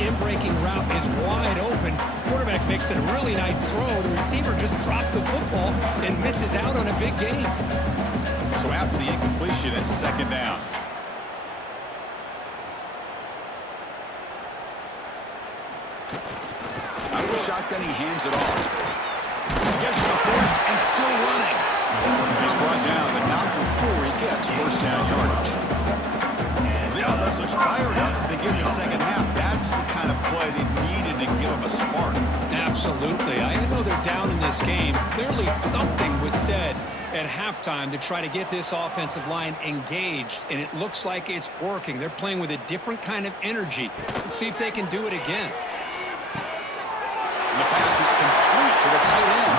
in-breaking route is wide open. Quarterback makes it a really nice throw. The receiver just dropped the football and misses out on a big gain. So after the incompletion, it's second down. Out of the shotgun, he hands it off. Gets to the first and still running. He's brought down, but not before he gets first down yardage. The offense looks fired up to begin the second half. That's the kind of play they needed to give them a spark. Absolutely. I know they're down in this game. Clearly something was said at halftime to try to get this offensive line engaged, and it looks like it's working. They're playing with a different kind of energy. Let's see if they can do it again. And the pass is complete to the tight end.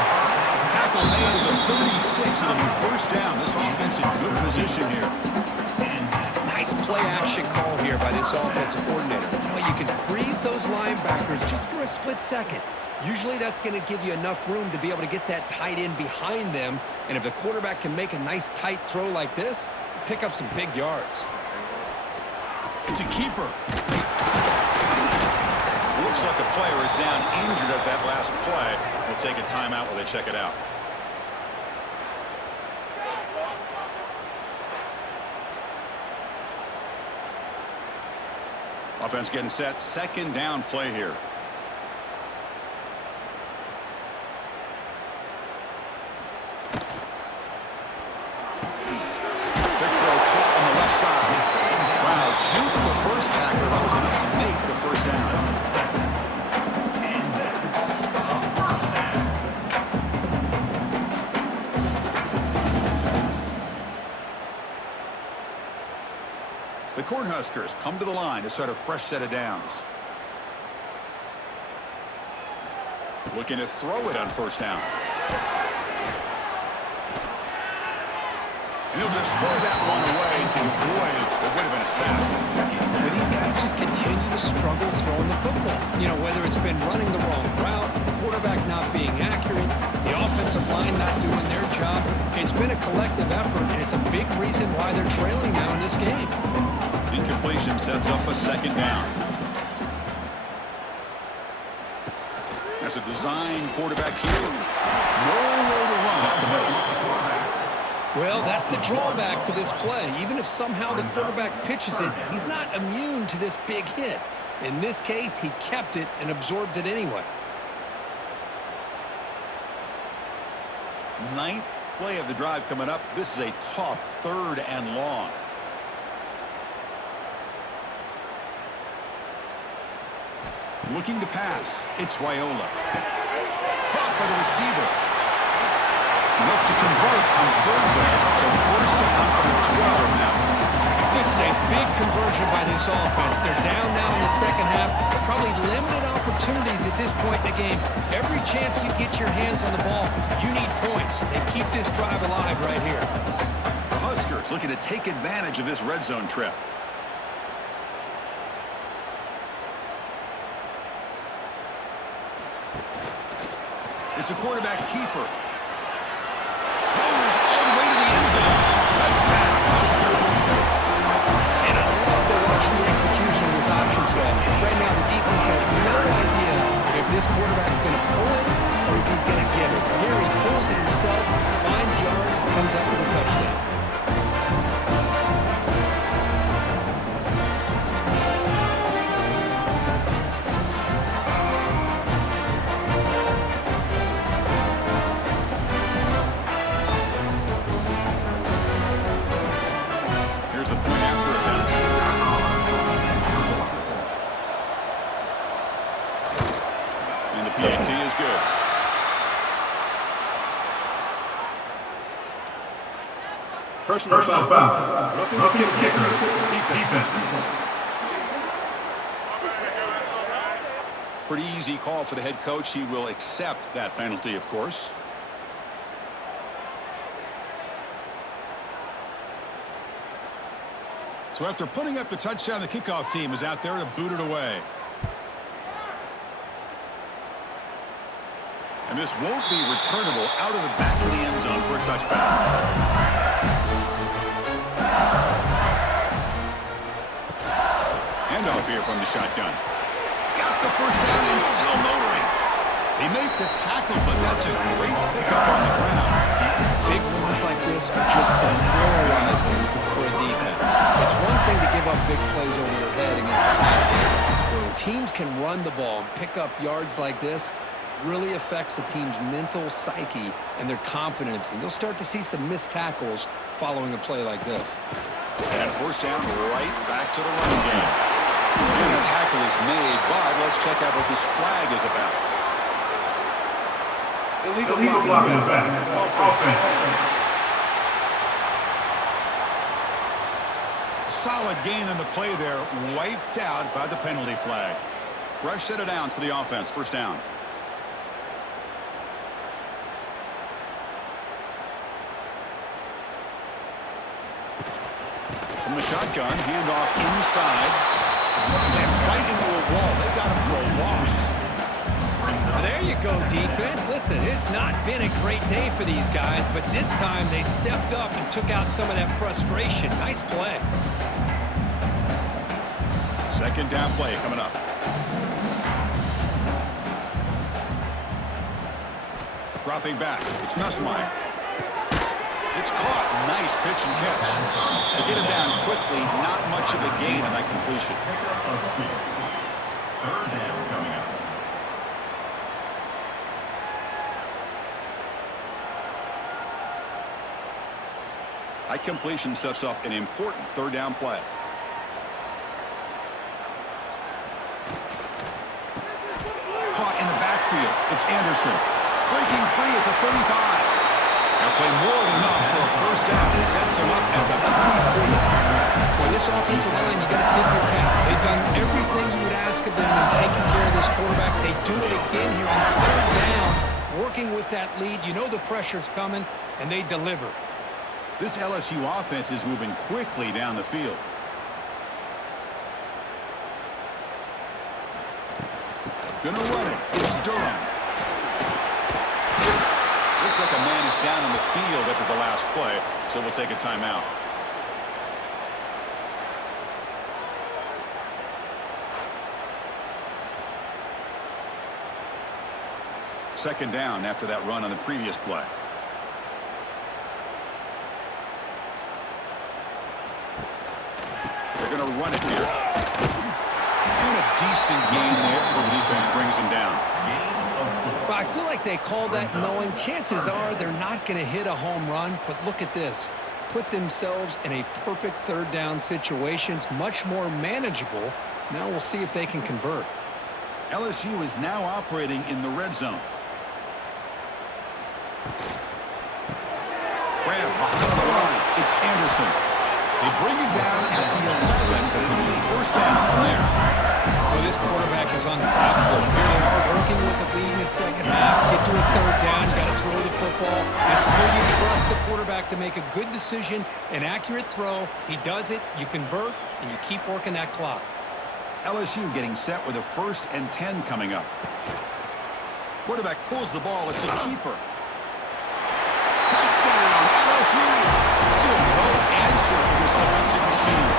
Tackle made at the 36. It'll be first down. This offense in good position here. Nice play-action call here by this offensive coordinator. You know, you can freeze those linebackers just for a split second. Usually that's going to give you enough room to be able to get that tight end behind them. And if the quarterback can make a nice tight throw like this, pick up some big yards. It's a keeper. Looks like the player is down injured at that last play. We'll take a timeout while they check it out. Offense getting set. Second down play here. Big throw caught on the left side. Wow, juke the first tackle. That was enough to make the first down. The Cornhuskers come to the line to start a fresh set of downs. Looking to throw it on first down. And he'll just throw that one away to avoid what would have been a sack. But these guys just continue to struggle throwing the football. You know, whether it's been running the wrong route, the quarterback not being accurate, the offensive line not doing their job. It's been a collective effort, and it's a big reason why they're trailing now in this game. Incompletion sets up a second down. That's a design quarterback here. Nowhere to run up the middle. Well, that's the drawback to this play. Even if somehow the quarterback pitches it, he's not immune to this big hit. In this case, he kept it and absorbed it anyway. Ninth play of the drive coming up. This is a tough third and long. Looking to pass. It's Raiola. Caught by the receiver. Enough to convert on third down. So first down from the 12 now. This is a big conversion by this offense. They're down now in the second half. Probably limited opportunities at this point in the game. Every chance you get your hands on the ball, you need points. And keep this drive alive right here. The Huskers looking to take advantage of this red zone trip. It's a quarterback keeper. Moves all the way to the end zone. Touchdown, Huskers. And I love to watch the execution of this option play. Right now, the defense has no idea if this quarterback's going to pull it or if he's going to give it. Here he pulls it himself, finds yards, and comes up with a touchdown. Personal foul. Roughing the kicker. Defense. Pretty easy call for the head coach. He will accept that penalty, of course. So after putting up the touchdown, the kickoff team is out there to boot it away. And this won't be returnable out of the back of the end zone for a touchback. Handoff here from the shotgun. He's the first down and still motoring. They make the tackle, but that's a great pickup on the ground. Big runs like this are just demoralizing for a defense. It's one thing to give up big plays over your head against the pass game. When teams can run the ball and pick up yards like this, really affects the team's mental psyche and their confidence. And you'll start to see some missed tackles following a play like this. And first down right back to the running game. And the tackle is made, but let's check out what this flag is about. Illegal block in the back. Offense. Solid gain on the play there, wiped out by the penalty flag. Fresh set of downs for the offense, first down. From the shotgun, handoff inside. Slams right into a wall. They've got him for a loss. There you go, defense. Listen, it's not been a great day for these guys, but this time they stepped up and took out some of that frustration. Nice play. Second down play coming up. Dropping back. It's Nussmeier. It's caught. Nice pitch and catch. They get him down quickly. Not much of a gain on that completion. Third down coming up. That completion sets up an important third down play. Caught in the backfield. It's Anderson. Breaking free at the 35. They'll play more than enough for a first down. It sets him up at the 24. Boy, this offensive line, you got to tip your cap. They've done everything you would ask of them in taking care of this quarterback. They do it again here on third down, working with that lead. You know the pressure's coming, and they deliver. This LSU offense is moving quickly down the field. Gonna run it. It's Durham. Looks like a man is down on the field after the last play, so we'll take a timeout. Second down after that run on the previous play. They're going to run it here. Doing a decent gain there before the defense brings him down. Well, I feel like they called that knowing chances are they're not going to hit a home run, but look at this. Put themselves in a perfect third down situation. It's much more manageable. Now we'll see if they can convert. LSU is now operating in the red zone. Grab behind the line. It's Anderson. They bring it down at the 11, but it'll be first down from there. Well, this quarterback is unflappable. Here they are working with the lead in the second half. Get to a third down. You got to throw the football. This is where you trust the quarterback to make a good decision, an accurate throw. He does it. You convert, and you keep working that clock. LSU getting set with a 1st and 10 coming up. Quarterback pulls the ball. It's a keeper. Touchdown, LSU. Still no answer for this offensive machine.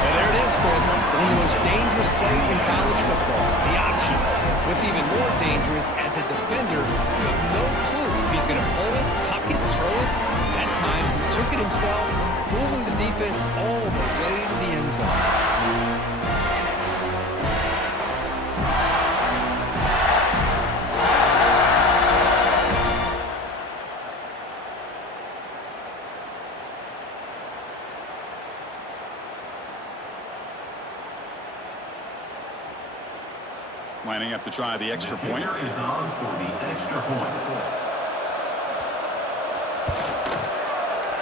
Well, there it is, Chris. One of the most dangerous plays in college football. The option. What's even more dangerous, as a defender, you have no clue if he's going to pull it, tuck it, throw it. That time, he took it himself, fooling the defense all the way to the end zone. Lining up to try the extra point. Kicker is on for the extra point.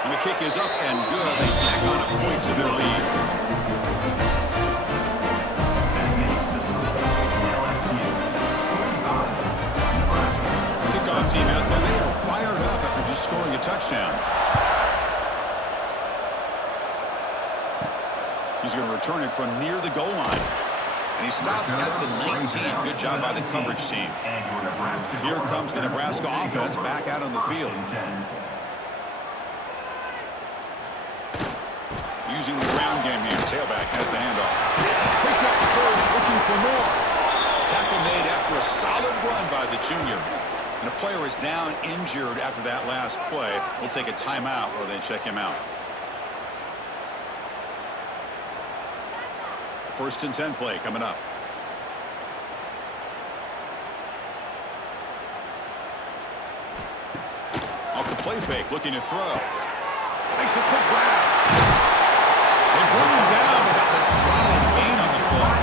And the kick is up and good. They tack on a point to their lead. That makes the score LSU 45, Nebraska. Kickoff team out there. They are fired up after just scoring a touchdown. He's going to return it from near the goal line. And he stopped at the 19. Good job by the coverage team. Here comes the Nebraska offense back out on the field. Using the ground game here. Tailback has the handoff. Picks up the first, looking for more. the junior. And a player is down injured after that last play. We'll take a timeout or they check him out. 1st and 10 play coming up. Off the play fake, looking to throw. Makes a quick grab. They bring him down, but that's a solid gain on the play.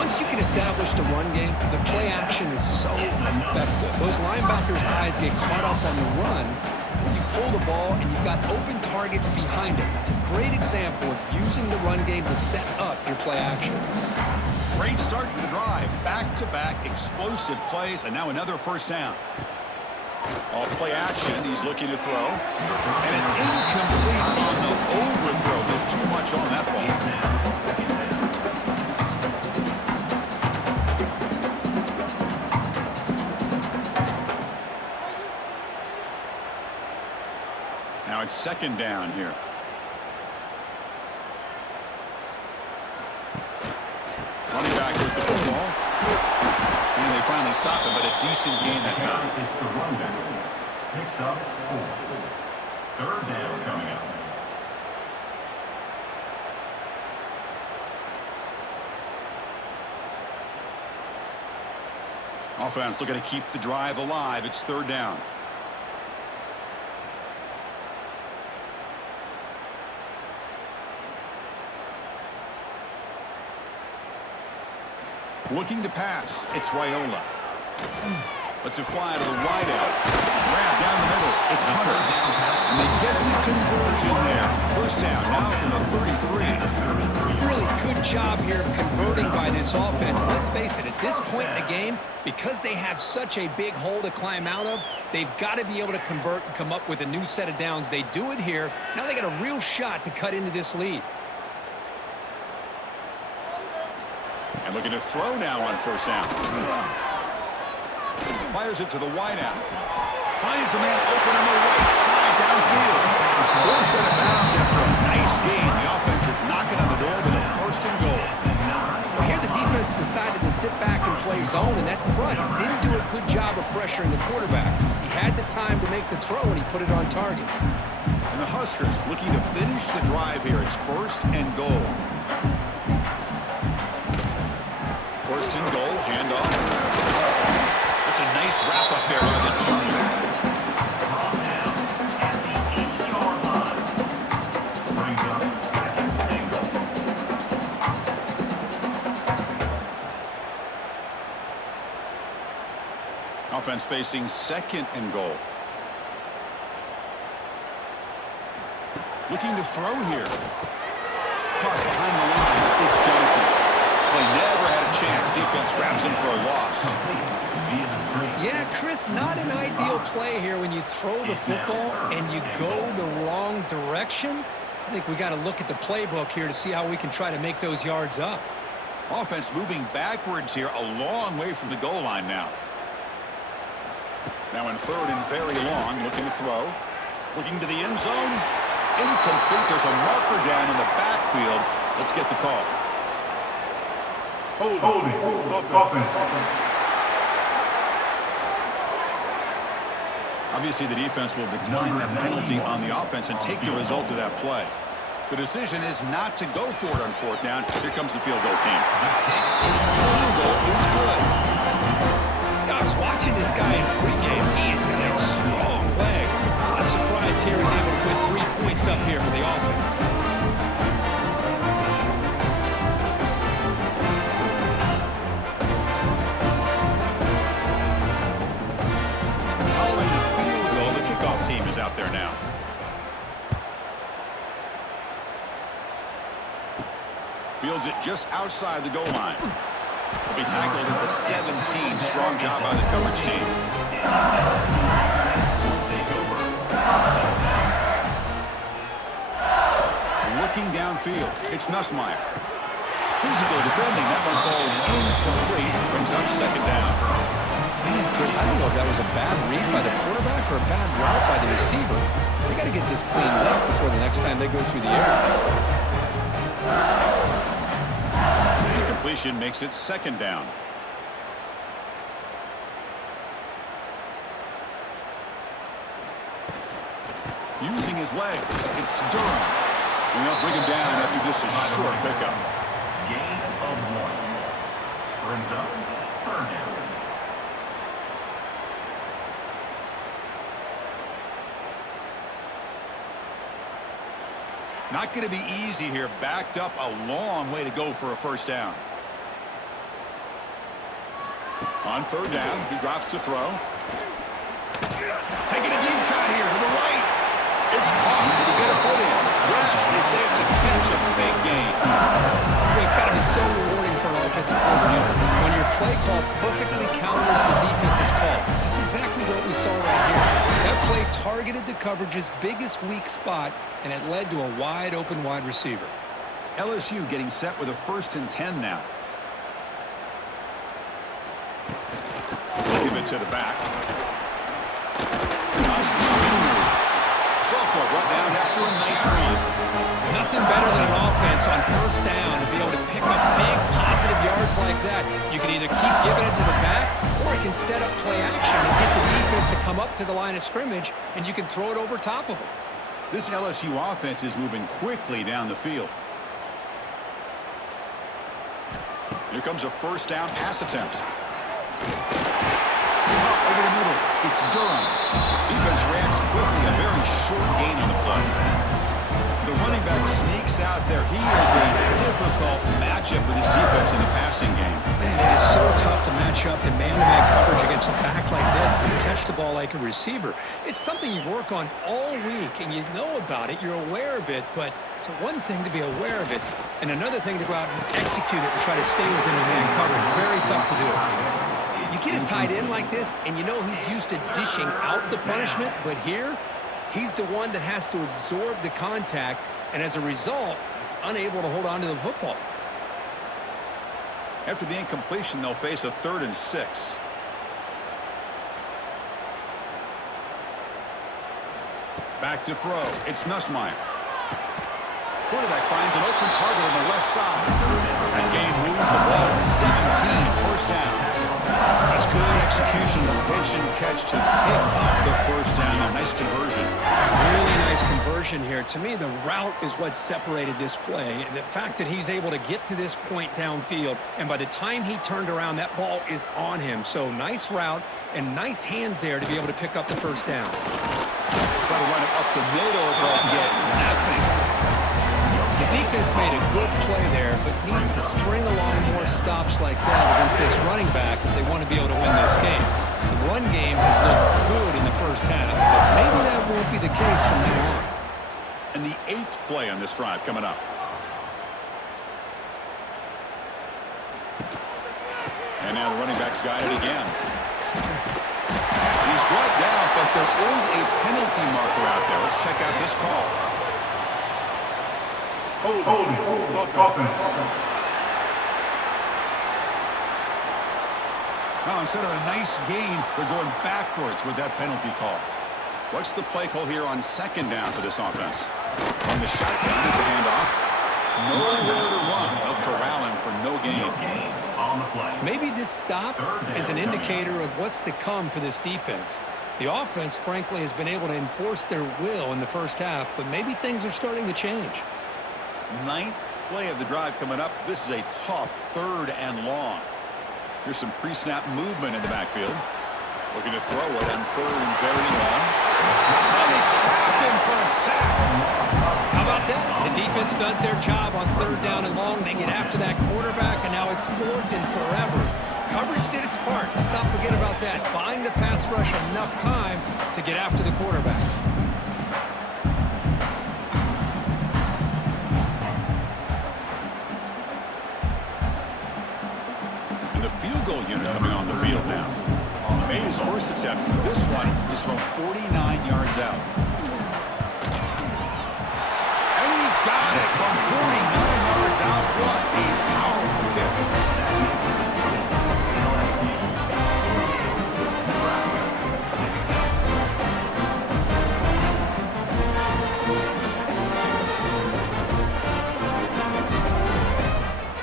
Once you can establish the run game, the play action is so effective. Those linebackers' eyes get caught up on the run. You pull the ball, and you've got open targets behind it. That's a great example of using the run game to set up your play action. Great start to the drive. Back-to-back explosive plays, and now another 1st down. Off play action, he's looking to throw. And it's incomplete on the overthrow. There's too much on that ball. Now it's 2nd down here. Running back with the football. And they finally stop him, but a decent gain that time. It's the runback. Picks up 4. 3rd down coming up. Offense looking to keep the drive alive. It's 3rd down. Looking to pass. It's Raiola. Lets it fly to the wideout. Grab down the middle. It's Hunter. And they get the conversion there. 1st down now from the 33. Really good job here of converting by this offense. And let's face it, at this point in the game, because they have such a big hole to climb out of, they've got to be able to convert and come up with a new set of downs. They do it here. Now they got a real shot to cut into this lead. And looking to throw now on 1st down. Fires it to the wideout. Finds a man open on the right side downfield. Forced out of bounds after a nice gain. The offense is knocking on the door with a 1st and goal. Well, here the defense decided to sit back and play zone, and that front didn't do a good job of pressuring the quarterback. He had the time to make the throw, and he put it on target. And the Huskers looking to finish the drive here. It's 1st and goal. 1st and goal, handoff. That's a nice wrap up there by the junior. Offense facing 2nd and goal. Looking to throw here. Caught behind the line. It's Johnson. They never had a chance. Defense grabs him for a loss. Yeah, Chris, not an ideal play here when you throw the football and you go the wrong direction. I think we got to look at the playbook here to see how we can try to make those yards up. Offense moving backwards here, a long way from the goal line now. Now in 3rd and very long, looking to throw. Looking to the end zone. Incomplete. There's a marker down in the backfield. Let's get the call. Holding. Offense. Obviously, the defense will decline that penalty on the offense and take the result of that play. The decision is not to go for it on 4th down. Here comes the field goal team. Field goal is good. I was watching this guy in pregame. He's got a strong leg. I'm surprised here he's able to put 3 points up here for the offense. Following the field goal, the kickoff team is out there now. Fields it just outside the goal line. Will be tackled at the 17. Strong job by the coverage team. Looking downfield, it's Nussmeier. Physical defending, that one falls incomplete. Brings up 2nd down. Man, Chris, I don't know if that was a bad read by the quarterback or a bad route by the receiver. They got to get this cleaned up before the next time they go through the air. Completion makes it 2nd down. using his legs. It's Durham. And they'll bring him down after just a short pickup. Gain of 1. Brings up third down. Not going to be easy here. Backed up a long way to go for a first down. On third down, he drops to throw. Taking a deep shot here to the right. It's caught. Did he get a foot in? Yes, they say it's a catch, a big gain. Well, it's got to be so rewarding for an offensive coordinator when your play call perfectly counters the defense's call. That's exactly what we saw right here. That play targeted the coverage's biggest weak spot, and it led to a wide-open wide receiver. LSU getting set with a 1st and 10 now. Give it to the back. Nice the spin move. Sophomore brought down after a nice read. Nothing better than an offense on first down to be able to pick up big positive yards like that. You can either keep giving it to the back, or it can set up play action and get the defense to come up to the line of scrimmage, and you can throw it over top of them. This LSU offense is moving quickly down the field. Here comes a first down pass attempt. Over the middle, it's Durham. Defense reacts quickly, a very short gain on the play. The running back sneaks out there. He is a difficult matchup for this defense in the passing game. Man, it is so tough to match up in man-to-man coverage against a back like this and catch the ball like a receiver. It's something you work on all week, and you know about it, you're aware of it, but it's one thing to be aware of it, and another thing to go out and execute it and try to stay within the man coverage. Very tough to do. You get a tight end like this, and you know he's used to dishing out the punishment, but here, he's the one that has to absorb the contact, and as a result, he's unable to hold on to the football. After the incompletion, they'll face a 3rd and 6. Back to throw. It's Nussmeier. Quarterback finds an open target on the left side. That game moves the ball to the 17, first down. That's good execution, the pitch and catch to pick up the first down. Nice conversion. Really nice conversion here. To me, the route is what separated this play. The fact that he's able to get to this point downfield, and by the time he turned around, that ball is on him. So nice route and nice hands there to be able to pick up the first down. Try to run it up the middle, but get nothing. The defense made a good play there, but needs to string along more stops like that against this running back if they want to be able to win this game. The run game has looked good in the first half, but maybe that won't be the case from now on. And the 8th play on this drive coming up. And now the running back's got it again. He's brought down, but there is a penalty marker out there. Let's check out this call. Now, instead of a nice gain, they're going backwards with that penalty call. What's the play call here on 2nd down for this offense? From the shotgun, it's a handoff. Nowhere to run. They'll corral him for no gain. On the play. Maybe this stop is an indicator of what's to come for this defense. The offense, frankly, has been able to enforce their will in the first half, but maybe things are starting to change. 9th play of the drive coming up. This is a tough 3rd and long. Here's some pre-snap movement in the backfield. Looking to throw it on 3rd and very long. And they trap him for a sack. How about that? The defense does their job on 3rd down and long. They get after that quarterback, and now it's 4th and forever. Coverage did its part. Let's not forget about that. Buying the pass rush enough time to get after the quarterback. And the field goal unit coming on the field now. Made his first attempt. This one is from 49 yards out. And he's got it from 49 yards out. What a powerful kick.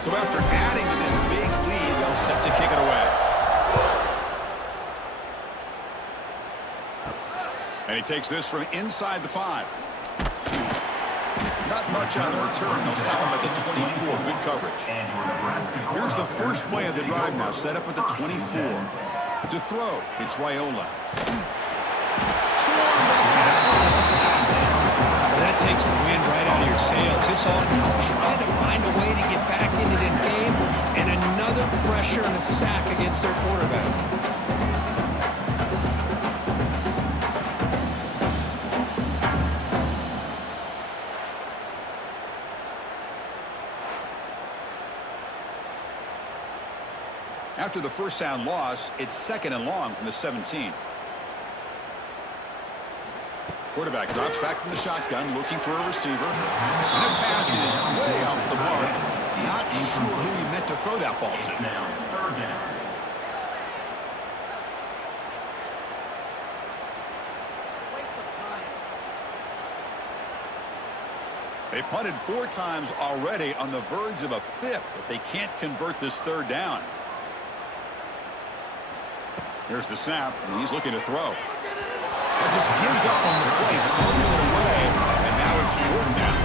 So after adding to this big lead, they'll set to kick it away. And he takes this from inside the 5. Not much on the return. They'll stop him at the 24. Good coverage. Here's the first play of the drive now, set up at the 24. To throw, it's Raiola. Swarm with the pass. Well, that takes the wind right out of your sails. This offense is trying to find a way to get back into this game, and another pressure and a sack against their quarterback. After the first down loss, it's 2nd and long from the 17. Quarterback drops back from the shotgun, looking for a receiver. And the pass is way off the mark. Not sure who he meant to throw that ball to. They punted 4 times already, on the verge of a 5th if they can't convert this 3rd down. Here's the snap, and he's looking to throw. But just gives up on the play, throws it away, and now it's 4th down.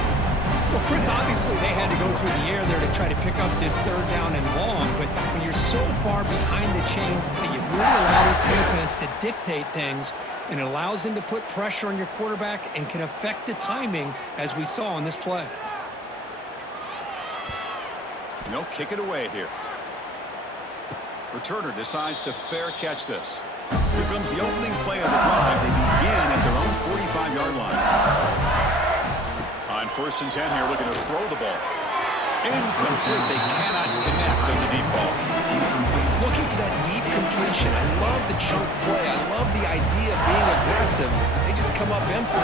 Well, Chris, obviously they had to go through the air there to try to pick up this 3rd down and long, but when you're so far behind the chains, you really allow this defense to dictate things, and it allows them to put pressure on your quarterback and can affect the timing, as we saw on this play. They'll kick it away here. Returner decides to fair catch this. Here comes the opening play of the drive. They begin at their own 45-yard line. On 1st and 10 here, looking to throw the ball. Incomplete. They cannot connect on the deep ball. He's looking for that deep completion. I love the chunk play. I love the idea of being aggressive. They just come up empty.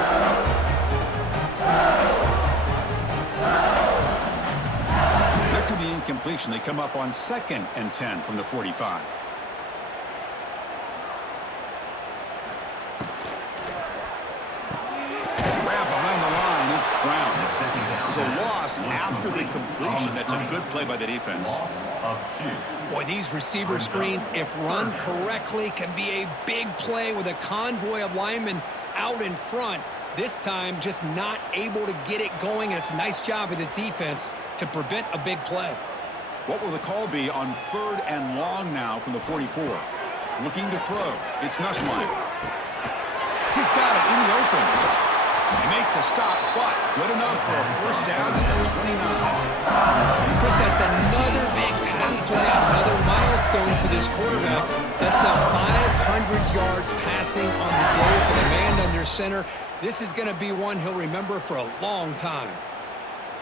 After the incompletion, they come up on 2nd and 10 from the 45. Grab behind the line, it's Brown. There's a loss after the completion. That's a good play by the defense. Boy, these receiver screens, if run correctly, can be a big play with a convoy of linemen out in front. This time, just not able to get it going. And it's a nice job of the defense to prevent a big play. What will the call be on 3rd and long now from the 44? Looking to throw. It's Nussmeier. He's got it in the open. They make the stop, but good enough for a 1st down at the 29. Chris, that's another big pass play, another milestone for this quarterback. That's now 500 yards passing on the day for the man under center. This is going to be one he'll remember for a long time.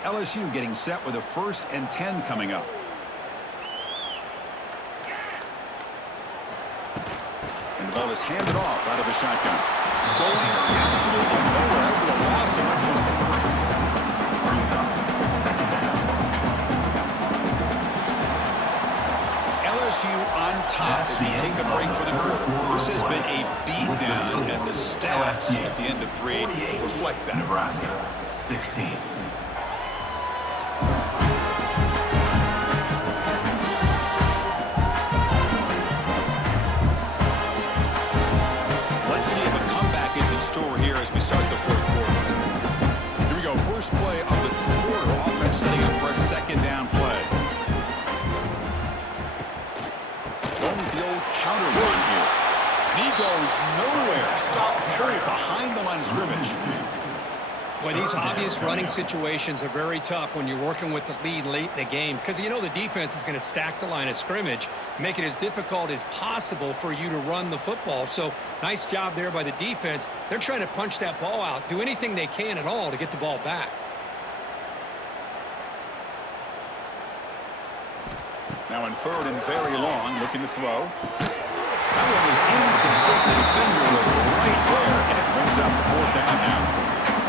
LSU getting set with a 1st and 10 coming up. And the ball is handed off out of the shotgun. Going absolutely nowhere with a loss of a point. It's LSU on top as we take a break for the quarter. This has been a beatdown, and the stats at the end of 3 reflect that. Nebraska, 16. Let's see if a comeback is in store here as we start the 4th quarter. Here we go, first play of the quarter. Offense setting up for a 2nd down play. Going with the old counter run here. And he goes nowhere. Stop Curry behind the line of scrimmage. Boy, these obvious running situations are very tough when you're working with the lead late in the game, because you know the defense is going to stack the line of scrimmage, make it as difficult as possible for you to run the football. So nice job there by the defense. They're trying to punch that ball out, do anything they can at all to get the ball back. Now in 3rd and very long, looking to throw. That one is incomplete. The defender was right there, and it brings up 4th down now.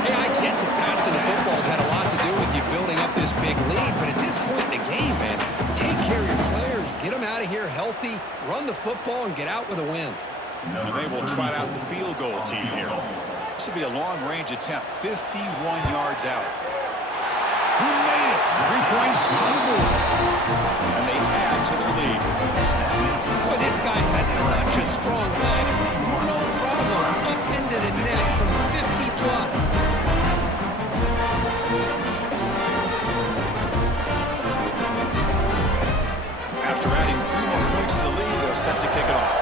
Hey, I get that passing the football has had a lot to do with you building up this big lead, but at this point in the game, man, take care of your players, get them out of here healthy, run the football, and get out with a win. And they will trot out the field goal team here. This will be a long-range attempt, 51 yards out. Who made it? 3 points on the board. And they add to their lead. Boy, this guy has such a strong leg. No problem up into the net for set to kick it off.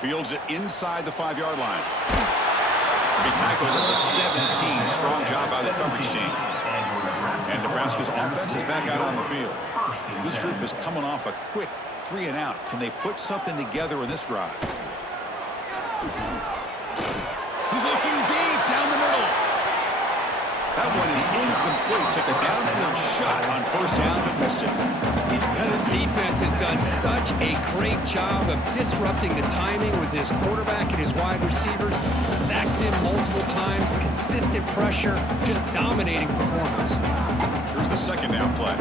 Fields it inside the 5-yard line. He tackled at the 17. Strong job by the coverage team. And Nebraska's offense is back out on the field. This group is coming off a quick 3-and-out. Can they put something together in this drive? He's looking deep down the middle. That one is incomplete. Took a downfield shot on first down but missed it. Now this defense has done such a great job of disrupting the timing with his quarterback and his wide receivers. Sacked him multiple times, consistent pressure, just dominating performance. Here's the second down play.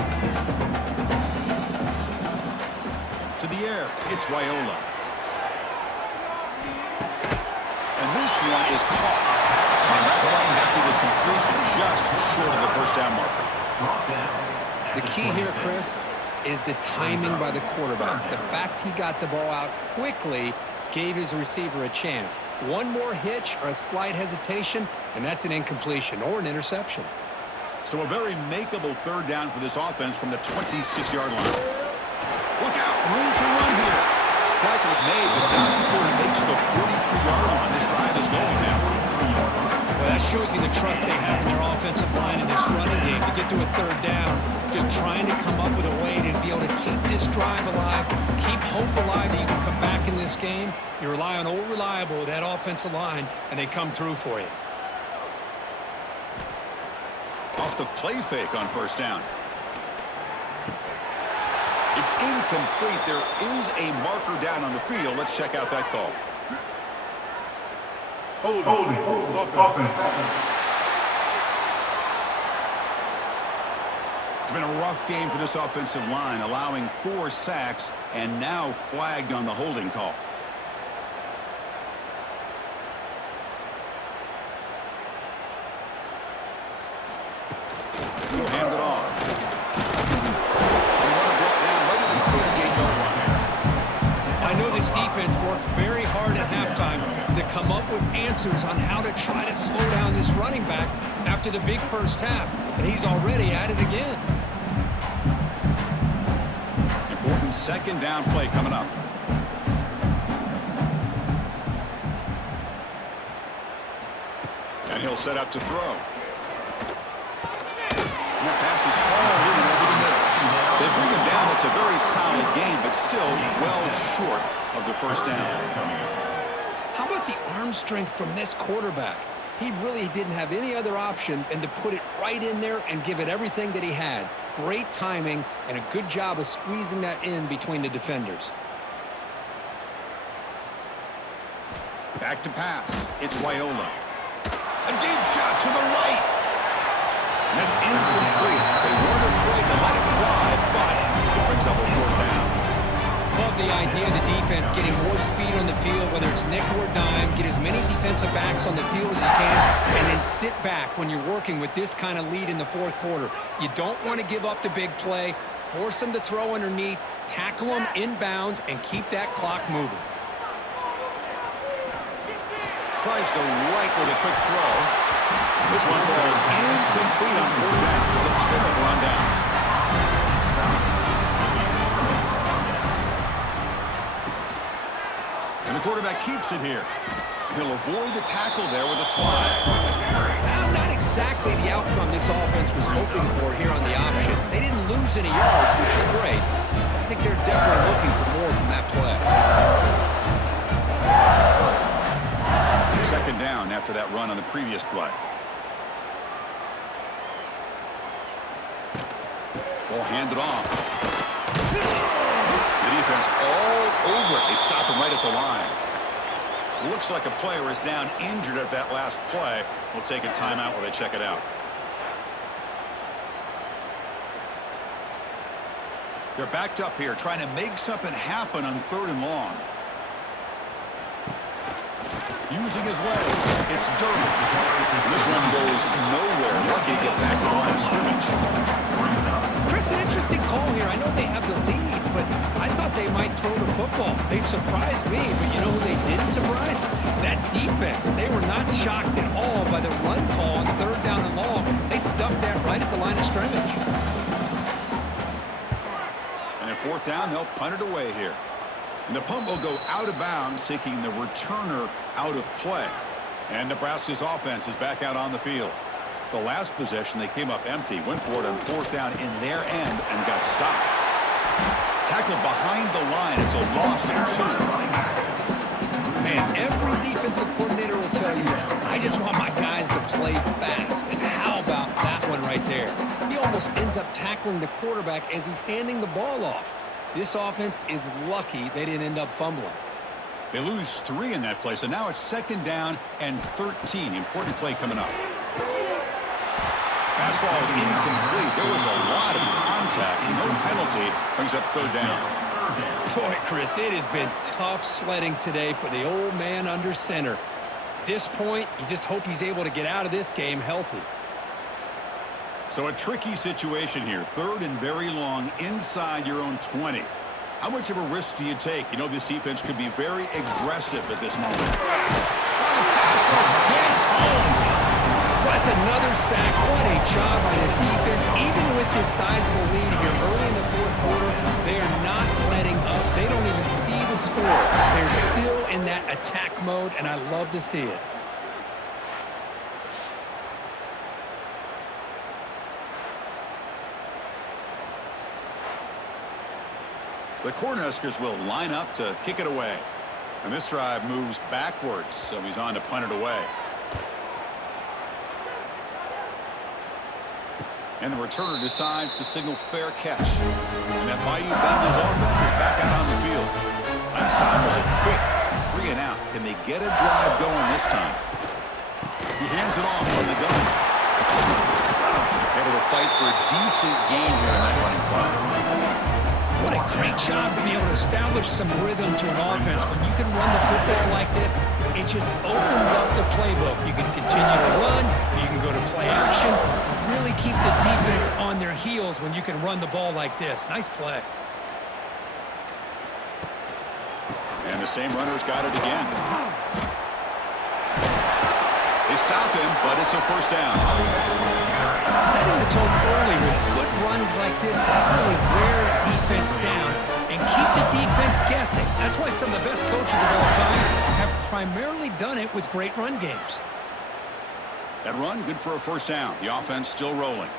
To the air, it's Raiola. And this one is caught. And that one after the completion just short of the first down marker. The key here, Chris, is the timing by the quarterback. The fact he got the ball out quickly gave his receiver a chance. One more hitch or a slight hesitation, and that's an incompletion or an interception. So a very makeable third down for this offense from the 26-yard line. Look out, room to run here. Tackle's made, but not before he makes the 43-yard line. This drive is going now. Well, that shows you the trust they have in their offensive line in this running game to get to a third down. Just trying to come up with a way to be able to keep this drive alive, keep hope alive that you can come back in this game. You rely on old reliable, that offensive line, and they come through for you. Off the play fake on first down. It's incomplete. There is a marker down on the field. Let's check out that call. Holding. It's been a rough game for this offensive line, allowing 4 sacks and now flagged on the holding call. He'll hand it off. I know this defense worked very hard at halftime to come up with answers on how to try to slow down this running back after the big first half, and he's already at it again. Important second down play coming up. And he'll set up to throw. And that pass is hauled in over the middle. They bring him down. It's a very solid game, but still well short of the first down. How about the arm strength from this quarterback? He really didn't have any other option than to put it right in there and give it everything that he had. Great timing and a good job of squeezing that in between the defenders. Back to pass. It's Raiola. A deep shot to the right. And that's incomplete. They weren't afraid to let it fly, but it brings up a fourth down. Love the idea of the defense getting more speed on the field, whether it's nickel or dime, get as many defensive backs on the field as you can, and then sit back when you're working with this kind of lead in the fourth quarter. You don't want to give up the big play, force them to throw underneath, tackle them inbounds, and keep that clock moving. Tries to right with a quick throw. This one falls incomplete on fourth down. It's a turnover on downs. And the quarterback keeps it here. He'll avoid the tackle there with a slide. Well, not exactly the outcome this offense was hoping for here on the option. They didn't lose any yards, which is great. I think they're definitely looking for more from that play. Second down after that run on the previous play. Ball handed off. The defense all over it. They stop him right at the line. Looks like a player is down injured at that last play. We'll take a timeout while they check it out. They're backed up here trying to make something happen on third and long. Using his legs, it's Durham. And this one goes nowhere. Lucky to get back to the line of scrimmage. Chris, an interesting call here. I know they have the lead, but I thought they might throw the football. They surprised me, but you know who they didn't surprise? That defense. They were not shocked at all by the run call on third down and long. They stuffed that right at the line of scrimmage. 4th down, they'll punt it away here. And the punt will go out of bounds, taking the returner out of play. And Nebraska's offense is back out on the field. The last possession, they came up empty, went for it on 4th down in their end and got stopped. Tackled behind the line. It's a loss of 2. Man, every defensive coordinator will tell you, I just want my guys to play fast. And how about that one right there? He almost ends up tackling the quarterback as he's handing the ball off. This offense is lucky they didn't end up fumbling. They lose 3 in that play, so now it's 2nd down and 13. Important play coming up. Pass ball is incomplete. There was a lot of contact. No penalty. Brings up 3rd down. Boy, Chris, it has been tough sledding today for the old man under center. At this point, you just hope he's able to get out of this game healthy. So a tricky situation here. 3rd and very long inside your own 20. How much of a risk do you take? You know this defense could be very aggressive at this moment. Pass rush gets home. That's another sack. What a job by this defense. Even with this sizable lead here early in the 4th quarter, they are not letting up. They don't even see the score. They're still in that attack mode, and I love to see it. The Cornhuskers will line up to kick it away. And this drive moves backwards, so he's on to punt it away. And the returner decides to signal fair catch. And that Bayou Bengals offense is back out on the field. Last time was a quick 3 and out. Can they get a drive going this time? He hands it off from the gun. Able to fight for a decent gain here in that running play. What a great job to be able to establish some rhythm to an offense. When you can run the football like this, it just opens up the playbook. You can continue to run. You can go to play action. You really keep the defense on their heels when you can run the ball like this. Nice play. And the same runner's got it again. They stop him, but it's a 1st down. Setting the tone early with good runs like this can really wear a defense down and keep the defense guessing. That's why some of the best coaches of all time have primarily done it with great run games. That run, good for a 1st down. The offense still rolling.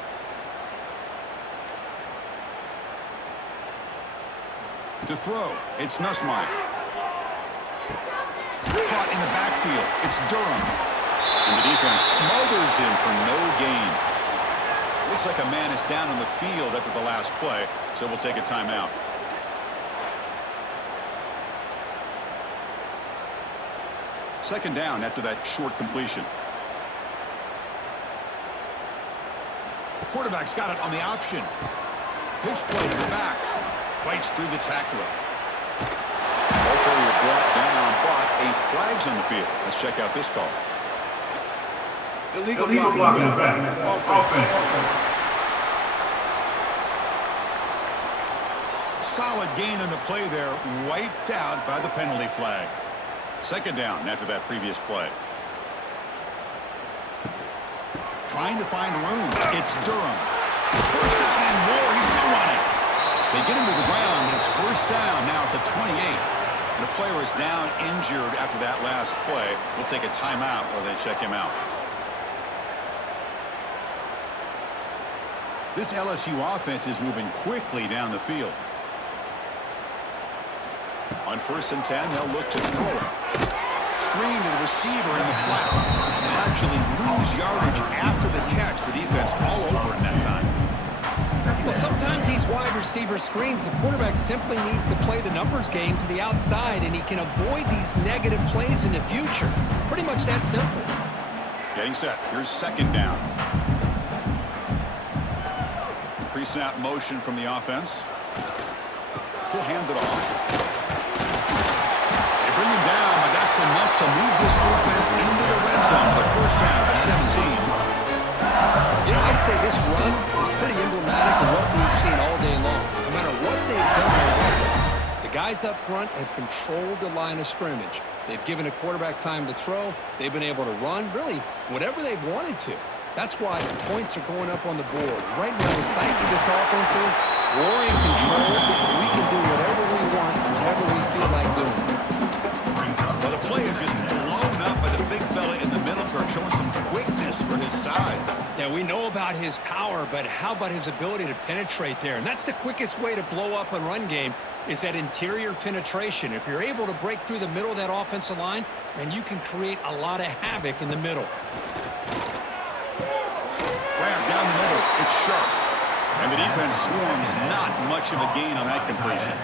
To throw, it's Nussmeier. Caught in the backfield, it's Durham. And the defense smothers him for no gain. Looks like a man is down on the field after the last play, so we'll take a timeout. Second down after that short completion. Quarterback's got it on the option. Pitch play to the back. Fights through the tackler. Ball carrier brought down, but a flag's on the field. Let's check out this call. Illegal block in the back. Offense. Solid gain on the play there, wiped out by the penalty flag. Second down after that previous play. Trying to find room. It's Durham. 1st down and more. He's still running. They get him to the ground, and it's 1st down now at the 28. And the player is down injured after that last play. We'll take a timeout while they check him out. This LSU offense is moving quickly down the field. On 1st and 10, they'll look to throw it. Screen to the receiver in the flat. And actually lose yardage after the catch. The defense all over in that time. Well, sometimes these wide receiver screens, the quarterback simply needs to play the numbers game to the outside, and he can avoid these negative plays in the future. Pretty much that simple. Getting set. Here's 2nd down. Pre-snap motion from the offense. He'll hand it off. They bring him down, but that's enough to move this offense into the red zone. The 1st down at 17. You know, I'd say this run is pretty emblematic of what we've seen all day long. No matter what they've done on offense, the guys up front have controlled the line of scrimmage. They've given a quarterback time to throw. They've been able to run, really, whatever they've wanted to. That's why the points are going up on the board. Right now, the psyche of this offense is We're in control. We can do whatever we want, whatever we feel like doing. Well, the play is just blown up by the big fella in the middle, Kirk, showing some quickness for his size. Yeah, we know about his power, but how about his ability to penetrate there? And that's the quickest way to blow up a run game is that interior penetration. If you're able to break through the middle of that offensive line, then you can create a lot of havoc in the middle. Grab down the middle. It's sharp. And the defense swarms. Not much of a gain on that completion.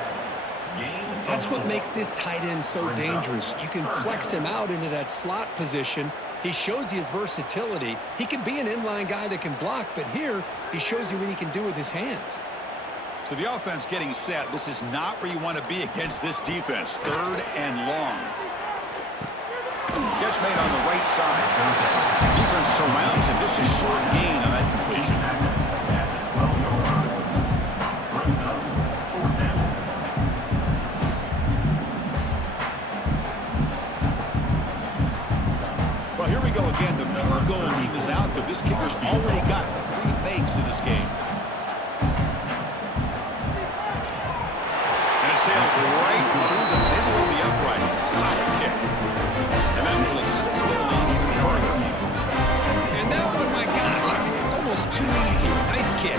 That's what makes this tight end so dangerous. You can flex him out into that slot position. He shows you his versatility. He can be an inline guy that can block, but here he shows you what he can do with his hands. So the offense getting set. This is not where you want to be against this defense. 3rd and long. Catch made on the right side. Defense surrounds him. Just a short gain on that completion. Well, here we go again. The field goal team is out there. This kicker's already got 3 makes in this game. And it sails right through the middle of the uprights. Solid kick. And that will extend their lead even further. And that one, my gosh, I mean, it's almost too easy. Nice kick.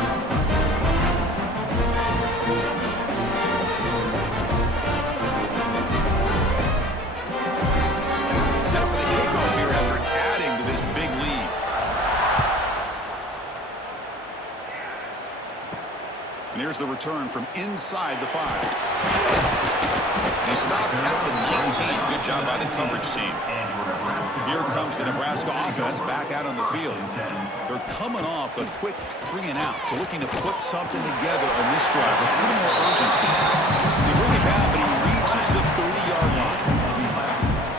Set for the kickoff here after adding to this big lead. And here's the return from inside the 5. And he stopped at the 19. Good job by the coverage team. Here comes the Nebraska offense back out on the field. They're coming off a quick 3 and out, so looking to put something together on this drive with a little more urgency. They bring it down, but he reaches the 30-yard line.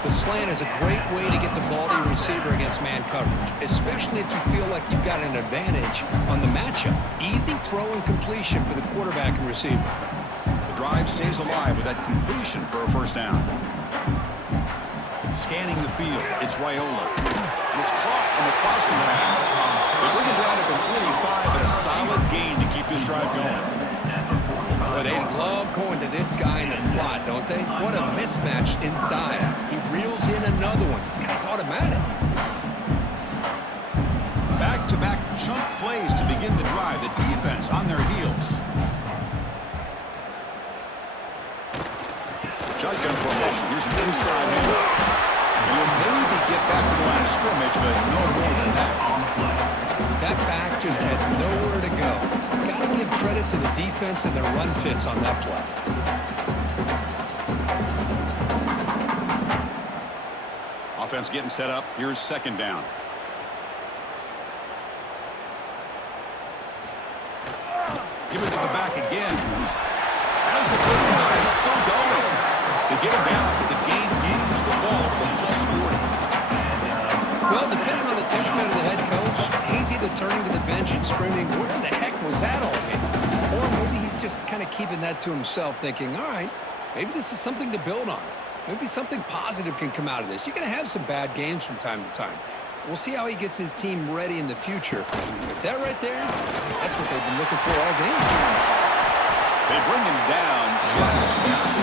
The slant is a great way to get the ball to your receiver against man coverage, especially if you feel like you've got an advantage on the matchup. Easy throw and completion for the quarterback and receiver. The drive stays alive with that completion for a first down. Scanning the field, it's Raiola. And it's caught on the crossing path. They bring him down at the 45, but a solid gain to keep this drive going. Well, they love going to this guy in the slot, don't they? What a mismatch inside. He reels in another one. This guy's automatic. Back-to-back chunk plays to begin the drive. The defense on their heels. Shotgun formation. Here's an inside handoff. And he'll maybe get back to the line of scrimmage, but no more than that. That back just had nowhere to go. Got to give credit to the defense and their run fits on that play. Offense getting set up. Here's 2nd down. Give it to the back again. As the first down is still going. They get him down, but the game moves the ball to the plus 40. Well, depending on the temperament of the head coach, he's either turning to the bench and screaming, where the heck was that all been? Or maybe he's just kind of keeping that to himself, thinking, all right, maybe this is something to build on. Maybe something positive can come out of this. You're going to have some bad games from time to time. We'll see how he gets his team ready in the future. But that right there, that's what they've been looking for all game. They bring him down just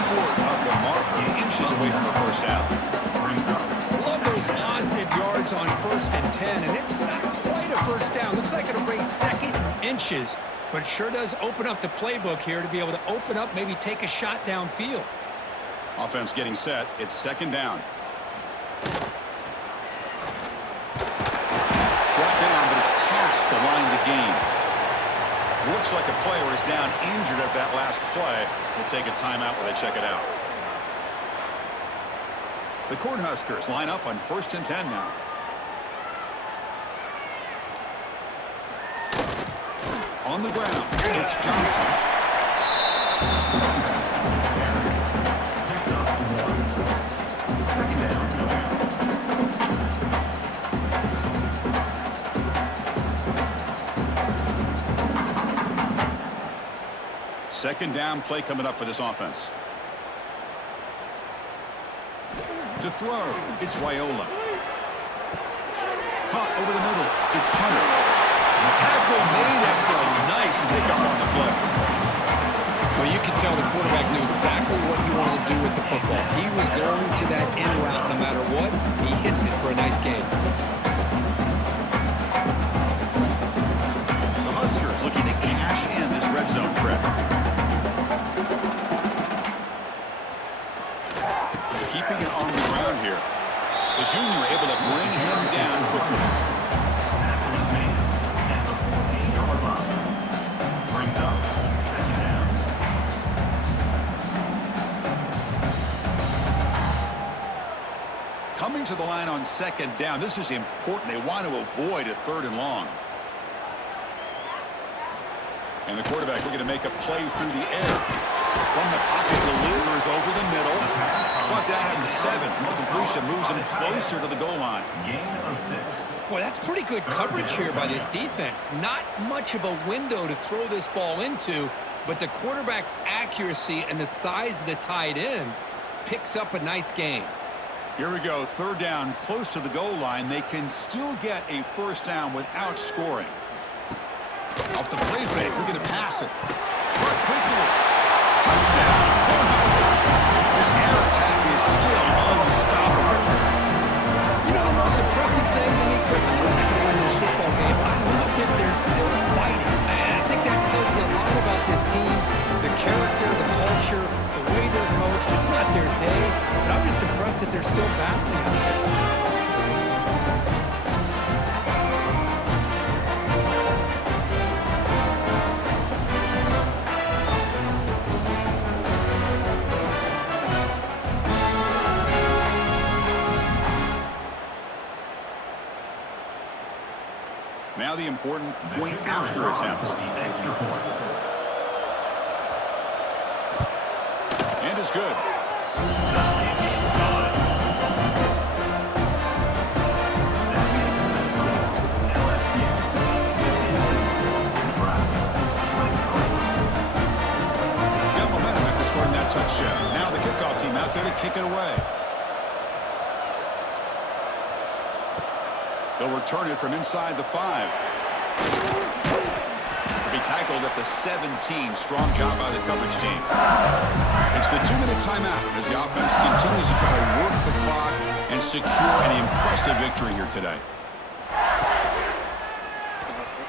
short of the marker, inches away from the first down. Love those positive yards on 1st and 10, and it's not quite a first down. Looks like it'll bring 2nd inches, but it sure does open up the playbook here to be able to open up, maybe take a shot downfield. Offense getting set. It's 2nd down. Brought down, but it's past the line to gain. Looks like a player is down injured at that last play. We'll take a timeout while they check it out. The Cornhuskers line up on 1st and 10 now. On the ground, it's Johnson. Second down play coming up for this offense. To throw, it's Raiola. Caught over the middle, it's Hunter. Tackle made after a nice pickup on the play. Well, you could tell the quarterback knew exactly what he wanted to do with the football. He was going to that in route no matter what. He hits it for a nice gain. The Huskers looking to cash in this red zone trip. Keeping it on the ground here. The junior able to bring him down quickly. Tackle is made at the 14-yard line. Brings up second down. Coming to the line on second down. This is important. They want to avoid a 3rd and long. And the quarterback looking to make a play through the air. From the pocket, delivers over the middle. Brought down at the 7. The completion moves him closer to the goal line. Gain of 6. Boy, that's pretty good coverage here by this defense. Not much of a window to throw this ball into, but the quarterback's accuracy and the size of the tight end picks up a nice gain. Here we go. 3rd down, close to the goal line. They can still get a 1st down without scoring. Off the play fake, looking to pass it. But quickly. Touchdown. This air attack is still unstoppable. You know, the most impressive thing to me, Chris, I'm not going to win this football game. I love that they're still fighting. And I think that tells you a lot about this team, the character, the culture, the way they're coached. It's not their day, but I'm just impressed that they're still battling out there. Now the important point after attempt. Extra point. And it's good. LSU. Nebraska. Got momentum after scoring that touchdown. Now the kickoff team out there to kick it away. They'll return it from inside the 5. He'll be tackled at the 17. Strong job by the coverage team. It's the 2-minute timeout as the offense continues to try to work the clock and secure an impressive victory here today.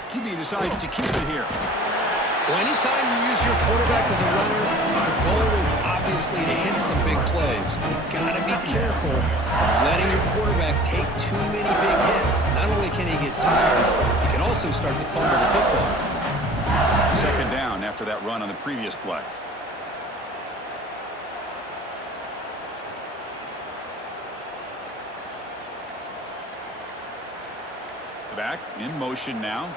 QB decides to keep it here. Well, anytime you use your quarterback as a runner, the goal is obviously to hit some big plays. You've got to be careful of letting your quarterback take too many big hits. Not only can he get tired, he can also start to fumble the football. 2nd down after that run on the previous play. The back in motion now.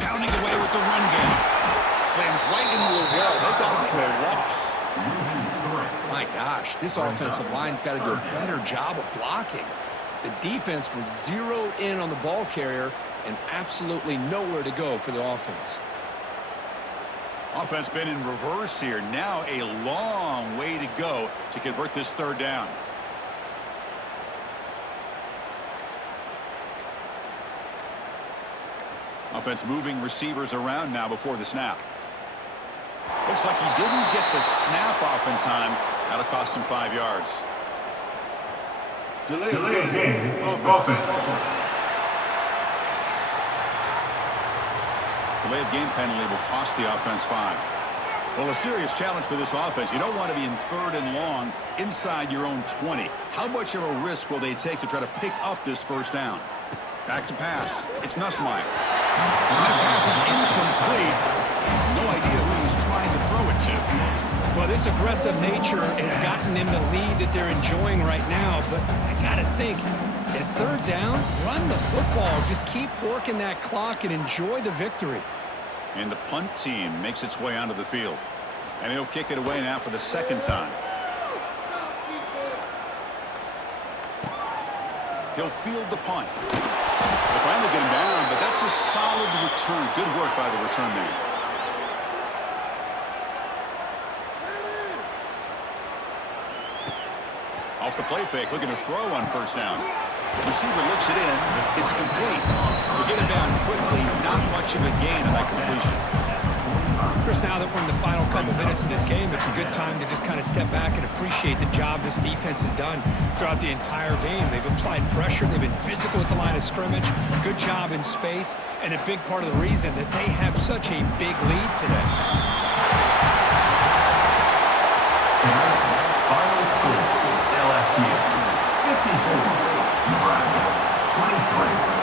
Pounding away with the run game. Slams right into a wall. They got him for a loss. My gosh, this offensive line's got to do a better job of blocking. The defense was zeroed in on the ball carrier and absolutely nowhere to go for the offense. Offense been in reverse here. Now a long way to go to convert this 3rd down. Offense moving receivers around now before the snap. Looks like he didn't get the snap off in time. That'll cost him 5 yards. Delay game. Offense. Delay of game penalty will cost the offense 5. Well, a serious challenge for this offense. You don't want to be in 3rd and long inside your own 20. How much of a risk will they take to try to pick up this 1st down? Back to pass. It's Nussmeier. And that pass is incomplete. No idea who he's trying to throw it to. Well, this aggressive nature has gotten them the lead that they're enjoying right now, but I got to think, at 3rd down, run the football. Just keep working that clock and enjoy the victory. And the punt team makes its way onto the field. And he'll kick it away now for the 2nd time. He'll field the punt. They finally get him down, but that's a solid return. Good work by the return man. Off the play fake, looking to throw on 1st down. The receiver looks it in. It's complete. They get him down quickly. Not much of a gain on that completion. Chris, now that we're in the final couple minutes of this game, it's a good time to just kind of step back and appreciate the job this defense has done throughout the entire game. They've applied pressure. They've been physical at the line of scrimmage. Good job in space, and a big part of the reason that they have such a big lead today. Final score, LSU 54, Nebraska 23.